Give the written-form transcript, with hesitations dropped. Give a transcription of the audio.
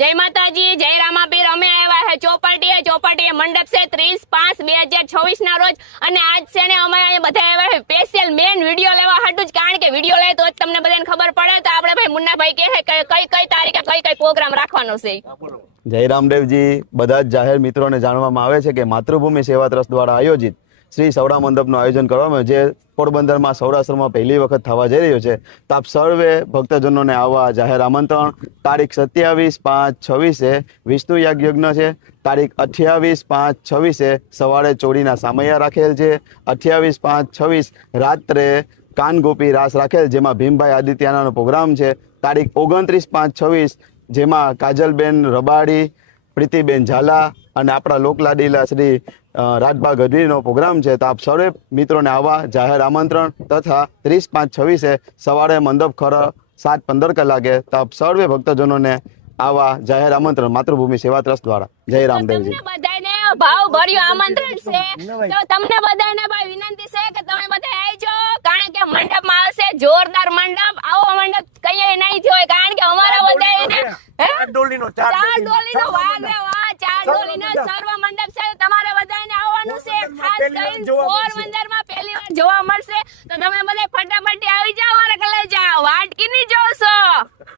જય માતાજી, જય રામાપીર। અમે આવ્યા છે ચોપાટીએ મંડપ છે 30/5/2026 ના રોજ અને આજ છે ને અમે અહીંયા બધા આવ્યા છે સ્પેશિયલ મેન વિડિયો લેવા હાટું જ, કારણ કે વિડિયો લે તો જ તમને બધાને ખબર પડે। તો આપણે ભાઈ મુન્નાભાઈ કહે છે કે કઈ તારીખે કઈ પ્રોગ્રામ રાખવાનો છે। જય રામદેવજી। બધા જ જાહેર મિત્રોને જાણવામાં આવે છે કે માતૃભૂમિ સેવા ટ્રસ્ટ દ્વારા આયોજિત શ્રી સવડા મંડપનું આયોજન કરવામાં જે પોરબંદરમાં સૌરાષ્ટ્રમાં પહેલી વખત થવા જઈ રહ્યો છે। તો આપ સર્વે ભક્તજનોને આવવા જાહેર આમંત્રણ। તારીખ 27/5/26 વિષ્ણુ યજ્ઞ છે। તારીખ 28/5/26 સવારે ચોરીના સામૈયા રાખેલ છે। 28/5/26 રાત્રે કાનગોપી રાસ રાખેલ, જેમાં ભીમભાઈ આદિત્યનાનો પ્રોગ્રામ છે। તારીખ 29/5/26 જેમાં કાજલબેન રબાડી, પ્રીતિબેન ઝાલા અને આપણા લોકલાડીલા શ્રી રાજભા ગઢવીનો પ્રોગ્રામ છે। તો આપ સર્વે મિત્રોને આવવા જાહેર આમંત્રણ તથા 30/5/26 સવારે મંડપ ખર 7:15 કલાકે। તો આપ સર્વે ભક્તજનોને આવા જાહેર આમંત્રણ માતૃભૂમિ સેવા ટ્રસ્ટ દ્વારા। જય રામદેવજી। તમને બધાને ભાવ ભર્યું આમંત્રણ છે। તો તમને બધાને ભાઈ વિનંતી છે કે તમે બધા આવજો, કારણ કે મંડપમાં આવશે જોરદાર મંડપ। આવો મંડપ કઈએ નહીં જોય, કારણ કે અમારા બધાને ચાર ડોલીનો સર્વ મંડપ છે। તમારે બધાને આવવાનું છે, ખાસ કરીને પોરબંદરમાં પહેલી વાર જોવા મળશે। તો તમે બધા ફટાફટ આવી જાઓ, અમારા કલેજા વાટકીની જોશો।